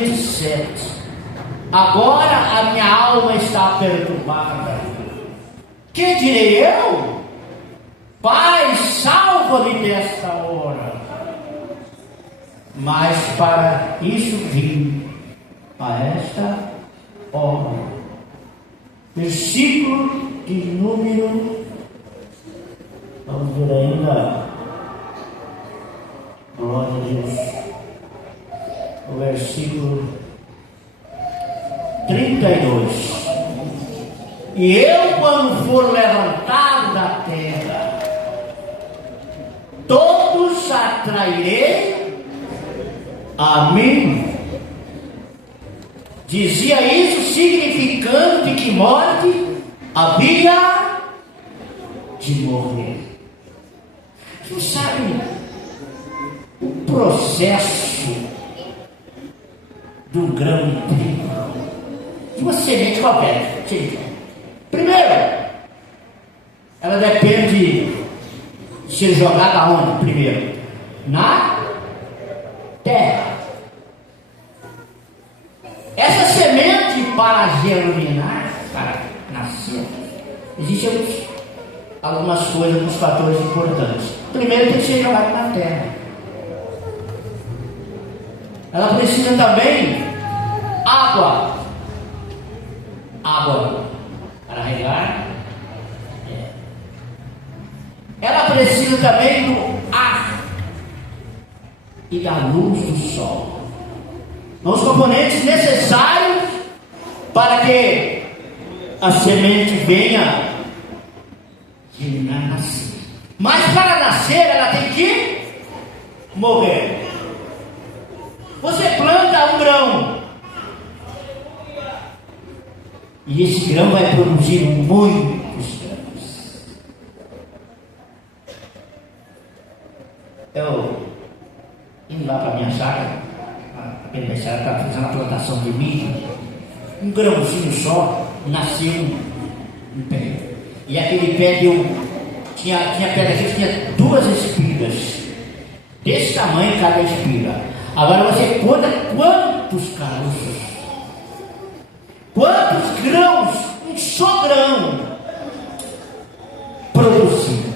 27. Agora a minha alma está perturbada. Que direi eu? Pai, salva-me desta hora. Mas para isso vim a esta hora. Versículo de número, vamos ver ainda, glória a Deus, o versículo 32. E eu, quando for levantado da terra, todos atrairei a mim. Dizia isso significando de que morte havia de morrer. Você sabe o processo do grão de trigo, de uma semente qualquer. Primeiro, ela depende de ser jogada aonde? Primeiro, na terra. Essa semente, para germinar, para nascer, existem algumas coisas, alguns fatores importantes. Primeiro, tem que ser jogado na terra. Ela precisa também água para regar. Ela precisa também do ar e da luz do sol. São os componentes necessários para que a semente venha nascer. Mas para nascer ela tem que morrer. Você planta um grão e esse grão vai produzir muitos grãos. Eu indo lá para a minha chácara, a beneficiária estava fazendo a plantação de milho, um grãozinho só nasceu um pé. E aquele pé tinha pé daqui que tinha 2 espigas, desse tamanho cada espiga. Agora você conta quantos caroços, quantos grãos um só grão produziu.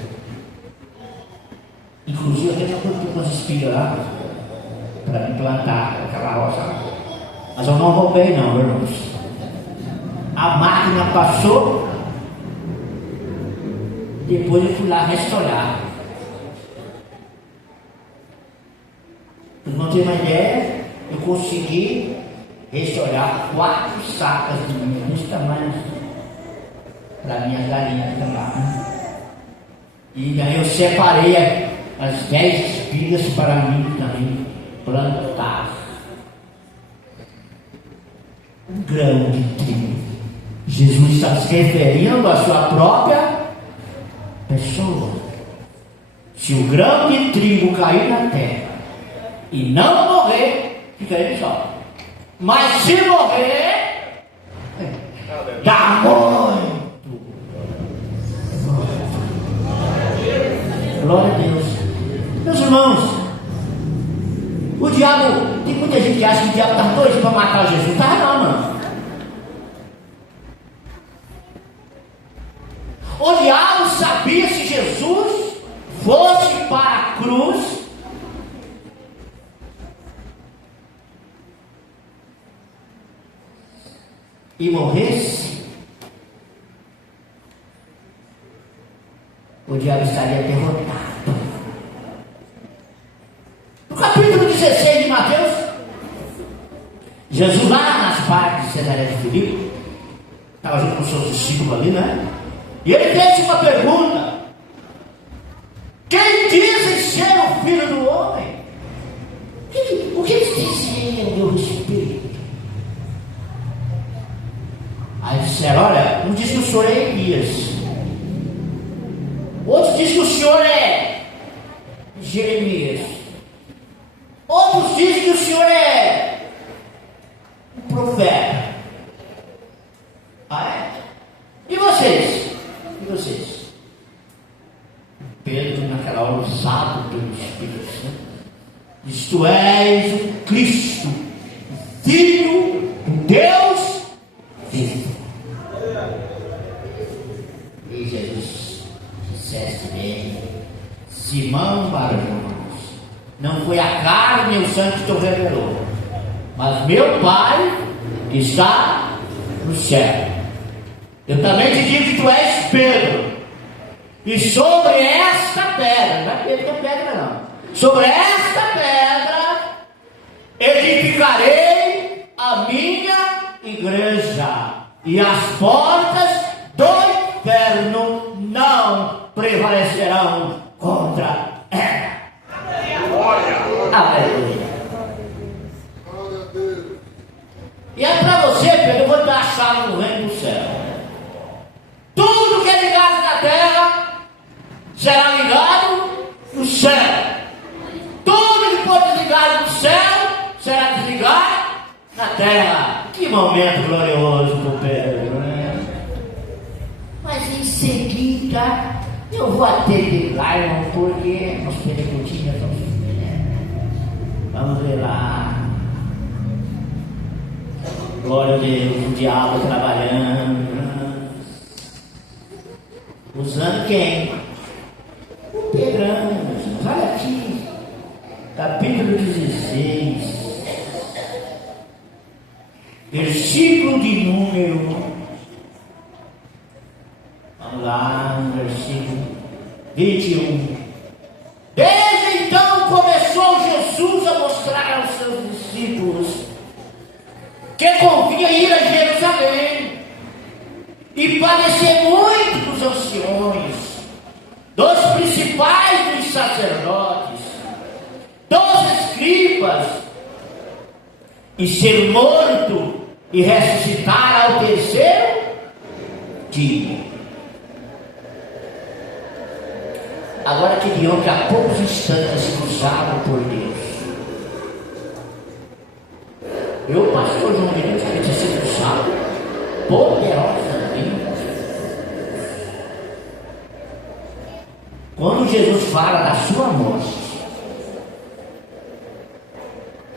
Inclusive eu até plantei umas espigas lá para me plantar aquela roça, mas eu não roubei não, irmãos. A máquina passou, depois eu fui lá restaurar. Para não ter uma ideia, eu consegui restaurar 4 sacas de milho desse tamanho para minhas galinhas também. E aí eu separei as 10 espigas para mim também plantar. Um grão de trigo. Jesus está se referindo à sua própria pessoa. Se o grão de trigo cair na terra e não morrer, fica ele só. Mas se morrer, dá muito. Glória a Deus. Meus irmãos, o diabo, tem muita gente que acha que o diabo está doido para matar Jesus. Tá não, mano. O diabo sabia se Jesus fosse para a cruz, e morresse, o diabo estaria derrotado. No capítulo 16 de Mateus, Jesus lá nas partes de Cesareia de Filipe, estava junto com os seus discípulos ali, né? E ele fez uma pergunta: quem dizem ser o Filho do Homem? O que eles dizem a meu respeito? Aí disseram: olha, um diz que o senhor é Elias, outro diz que o senhor é Jeremias, outros dizem que o senhor é um profeta. Ah, é? E vocês? E vocês? Pedro, naquela hora, usado pelo Espírito Santo, diz: tu és o Cristo, o Filho do Deus vivo. E Jesus disseste bem: Simão Barjonas, não foi a carne e o sangue que te revelou, mas meu Pai que está no céu. Eu também te digo que tu és Pedro, e sobre esta pedra, não é Pedro que é pedra não, sobre esta pedra edificarei a minha igreja, e as portas do inferno não prevalecerão contra ela. Aleluia. E é para você, Pedro, eu vou dar a chave do reino do céu. Tudo que é ligado na terra será ligado no céu. Tudo que for desligado no céu será desligado na terra. Que momento glorioso para o Pedro, né? Mas em seguida eu vou até de lá, irmão, porque nós perguntinhas vamos ver, né? Vamos ver lá. Glória a Deus, o diabo trabalhando. Usando quem? O Pedrão. Olha aqui, capítulo 16, versículo de número. Vamos lá, no versículo 21. Desde então começou Jesus a mostrar aos seus discípulos que convinha ir a Jerusalém e padecer muito dos anciões, dos principais dos sacerdotes, dos escribas, e ser morto e ressuscitar ao terceiro dia. Agora que Gideão, que há poucos instantes se usaram por Deus. Eu, pastor João de Deus, que tinha sido usado poderosamente. Quando Jesus fala da sua morte,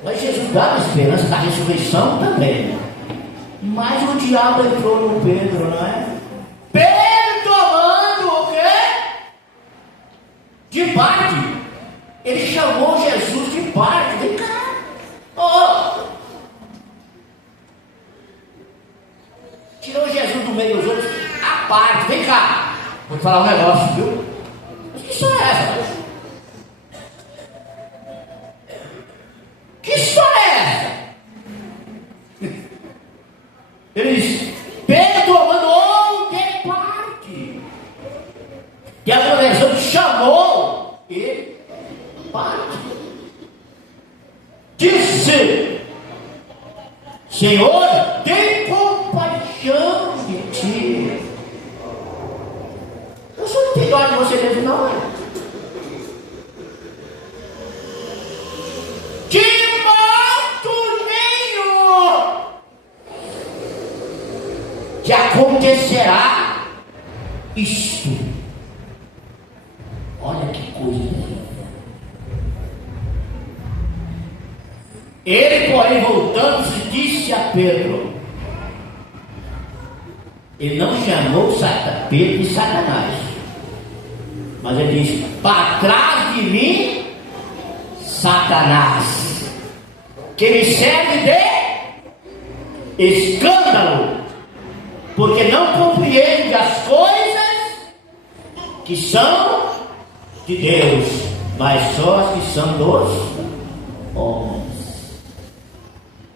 mas Jesus dá a esperança da ressurreição também. Mas o diabo entrou no Pedro, não é? Pedro tomando o quê? De parte. Ele chamou Jesus de parte. Vem cá. Oh! Tirou Jesus do meio dos outros. A parte. Vem cá. Vou te falar um negócio, viu? Mas que história é essa? Que história é essa? Ele diz: Pedro mandou de parte. E a conversão chamou ele parte. Disse: Senhor, tem compaixão de ti. Eu só não tenho dó de você mesmo, não é? Que acontecerá isto. Olha que coisa. Ele, porém, voltando-se, disse a Pedro. Ele não chamou Pedro de Satanás, mas ele disse: para trás de mim, Satanás, que me serve de escândalo, porque não compreende as coisas que são de Deus, mas só as que são dos homens.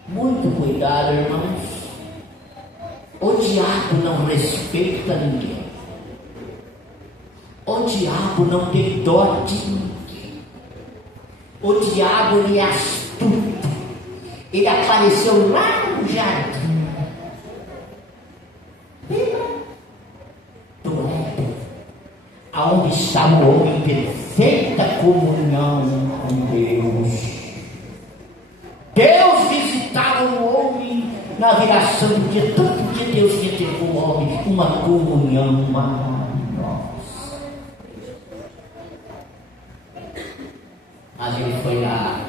Muito cuidado, irmãos. O diabo não respeita ninguém. O diabo não tem dó de ninguém. O diabo, ele é astuto. Ele apareceu lá no jardim. Aonde estava o homem em perfeita comunhão com Deus. Deus visitava o homem na viração do dia, tanto que Deus quer ter com o homem uma comunhão maravilhosa. Mas ele foi lá,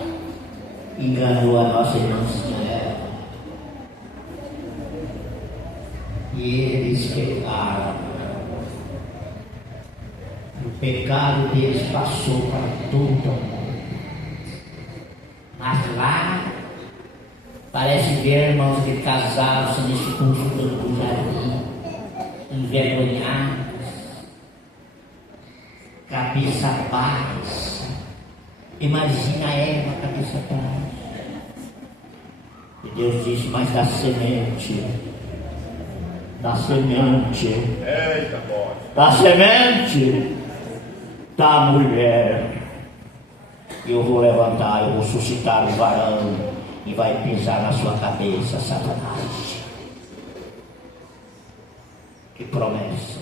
enganou a nossa irmãzinha Eva. E eles pecaram. O pecado deles passou para todo mundo. Mas lá, parece ver, irmãos, que casaram-se nesse conjunto do jardim, envergonhados, cabeça baixa. Imagina a Eva, cabeça baixa. E Deus disse: mas da semente, da mulher, eu vou levantar, eu vou suscitar o varão e vai pisar na sua cabeça, Satanás. Que promessa!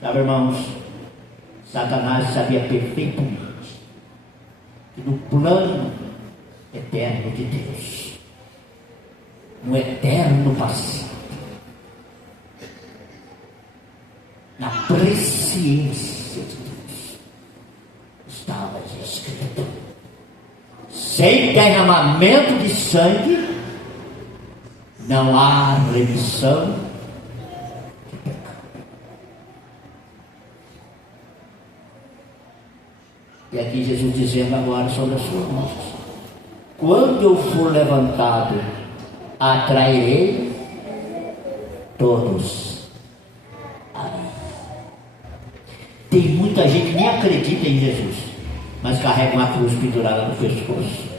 Sabe, irmãos, Satanás sabia perfeitamente que no plano eterno de Deus, no eterno passado, na presciência de Deus, estava escrito: sem derramamento de sangue não há remissão de pecado. E aqui Jesus dizendo agora sobre a sua morte: quando eu for levantado, atrairei todos a mim. Tem muita gente que nem acredita em Jesus, mas carrega uma cruz pendurada no pescoço.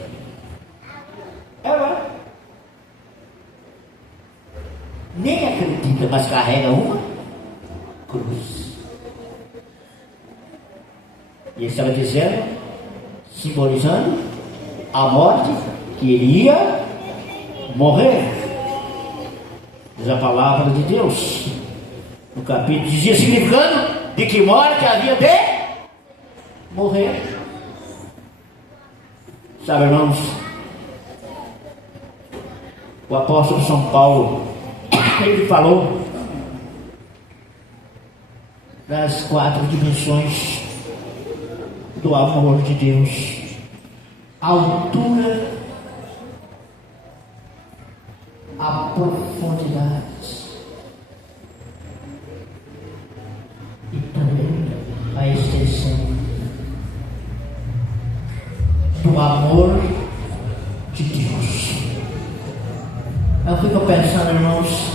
Nem acredita, mas carrega uma cruz. E ele estava dizendo, simbolizando a morte que iria morrer. Diz a palavra de Deus no capítulo, dizia, significando de que morte havia de morrer. Sabe, irmãos, o apóstolo São Paulo, ele falou das 4 dimensões do amor de Deus: a altura, a profundidade e também a extensão do amor de Deus. Eu fico pensando, irmãos,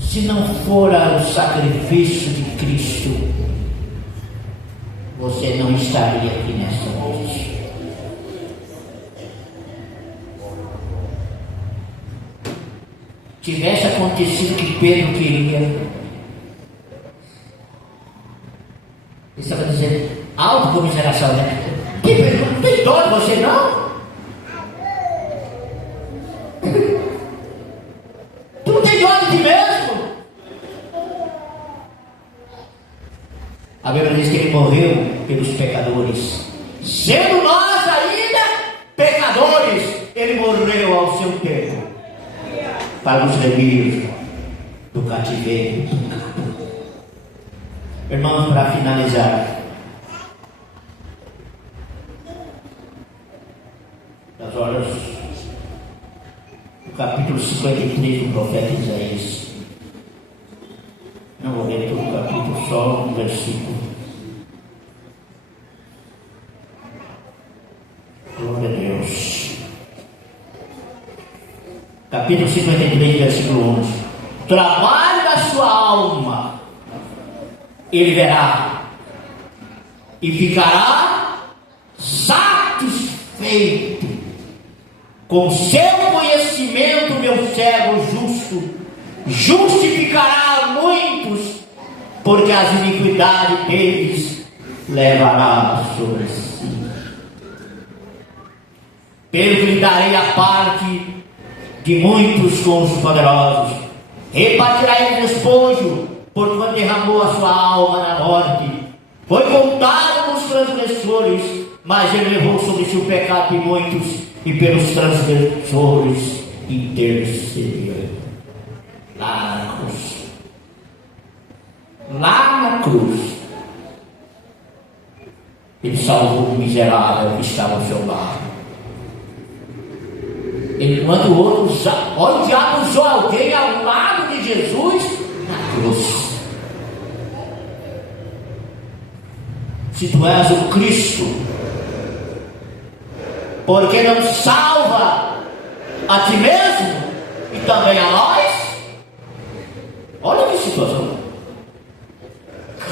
se não for o sacrifício de Cristo, você não estaria aqui nesta noite. Tivesse acontecido o que Pedro queria, ele estava dizendo, autocomiseração, né? Que Pedro, não tem dó de você não? Tu não tem dó de ti mesmo? A Bíblia diz que ele morreu pelos pecadores. Sendo nós ainda pecadores, ele morreu ao seu tempo para nos remir do cativeiro do pecado. Irmãos, para finalizar, das horas, o capítulo 53 do profeta Isaías. Não vou ler todo o capítulo, só um versículo. Glória a Deus. Capítulo 53, versículo 11. Trabalho da sua alma ele verá e ficará satisfeito. Com seu conhecimento, meu servo justo justificará muitos, porque as iniquidades deles levará sobre si. Pelo que lhe darei a parte de muitos com os poderosos, repartirá ele despojo, porquanto derramou a sua alma na morte. Foi contado com os transgressores, mas ele levou sobre si o pecado de muitos, e pelos transgressores intercedeu. Lá na cruz. Lá na cruz, ele salvou o miserável que estava ao seu lado. Enquanto o outro usava, olha, o diabo usou alguém ao lado de Jesus na cruz. Se tu és o Cristo, porque não salva a ti mesmo e também a nós? Olha que situação.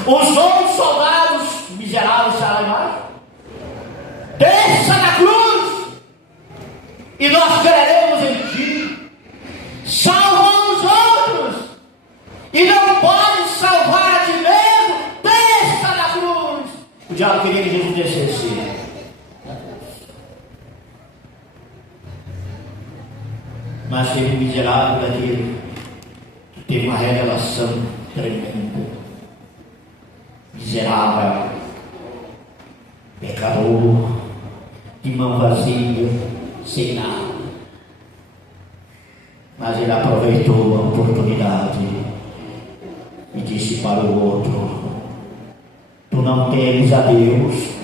Os outros soldados miseráveis saem mais. Desça na cruz e nós creremos em ti. Salva os outros e não pode salvar a ti mesmo. Desça na cruz. O diabo queria que Jesus descesse. Mas teve um miserável daquele que teve uma revelação tremenda. Miserável, pecador, de mão vazia, sem nada. Mas ele aproveitou a oportunidade e disse para o outro: tu não temes a Deus.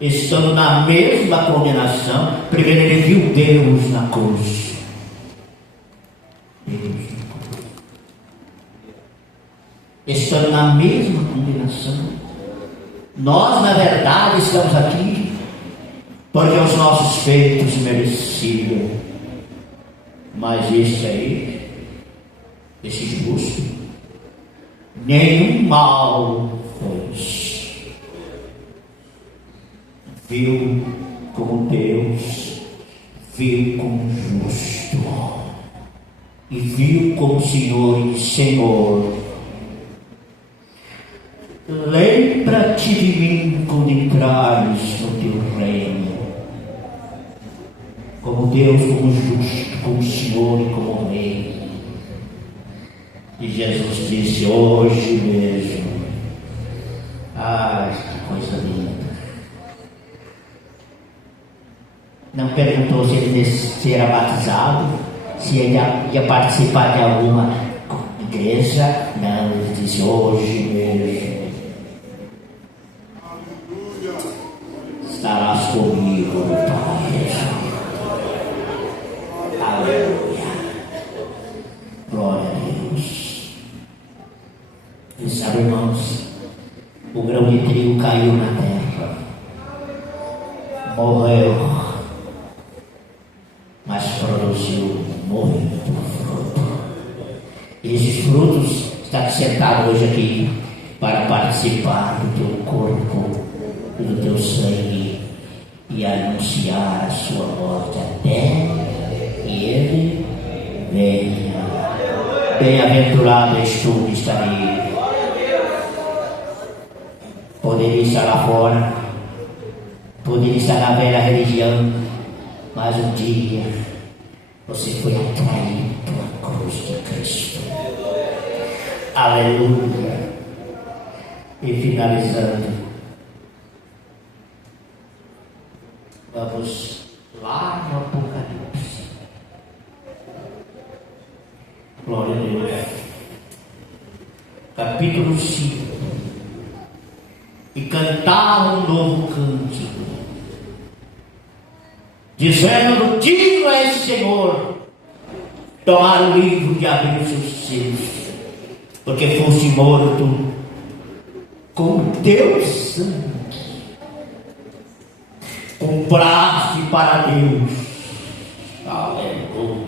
Estando na mesma condenação, primeiro ele viu Deus na cruz. Deus na cruz. Estando na mesma condenação, nós na verdade estamos aqui porque os nossos feitos mereciam, mas este aí, esse justo, nenhum mal fez. Viu como Deus, viu como justo, e viu como Senhor e Senhor. Lembra-te de mim quando entrares no teu reino, como Deus, como justo, como Senhor e como Rei. E Jesus disse: hoje mesmo, ai, que coisa linda. Não perguntou se ele era batizado, se ele ia participar de alguma igreja. Não, ele disse: hoje mesmo estarás comigo no paraíso. Aleluia. Glória a Deus. E sabe, irmãos, o grão de trigo caiu na terra, morreu, mas produziu muito fruto. E esses frutos estão sentados hoje aqui para participar do teu corpo e do teu sangue e anunciar a sua morte até que ele venha. Bem-aventurado és tu que está aí. Poderia estar lá fora, poderia estar na velha religião, mas um dia você foi atraído pela cruz de Cristo. Aleluia. E finalizando, vamos lá no Apocalipse. Glória a Deus. Capítulo 5. E cantaram um novo cântico, dizendo: digno é esse Senhor tomar o livro e abrir os seus selos, porque foste morto com teu sangue, compraste para Deus. Aleluia.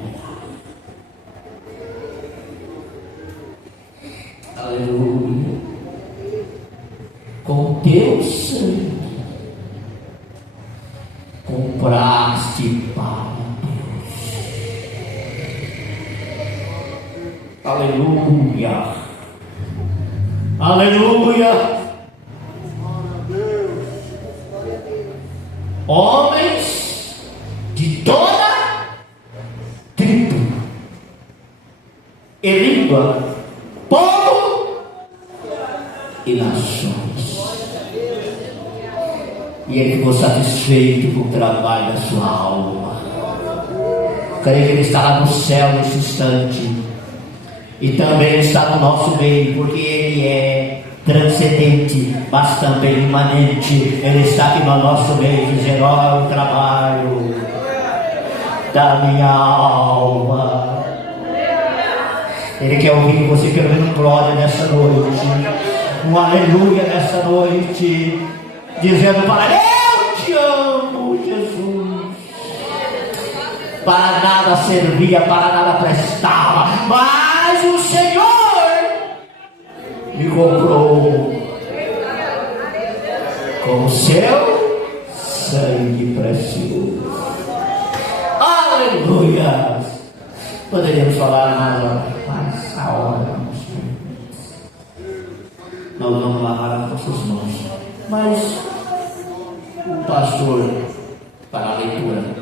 Aleluia. Com teu sangue compraste para Deus. Aleluia. Aleluia. Homens de toda tribo e língua, povo e nações. E ele ficou satisfeito com o trabalho da sua alma. Creio que ele está lá no céu nesse instante. E também está no nosso meio, porque ele é transcendente, mas também imanente. Ele está aqui no nosso meio, dizendo: olha o trabalho da minha alma. Ele quer ouvir você pelo menos um glória nessa noite, um aleluia nessa noite, dizendo para ele: eu te amo, Jesus. Para nada servia, para nada prestava, mas o Senhor me comprou com o seu sangue precioso. Aleluia! Poderíamos falar mais a hora. Nós vamos lavar as nossas mãos. Mas o pastor, para a leitura,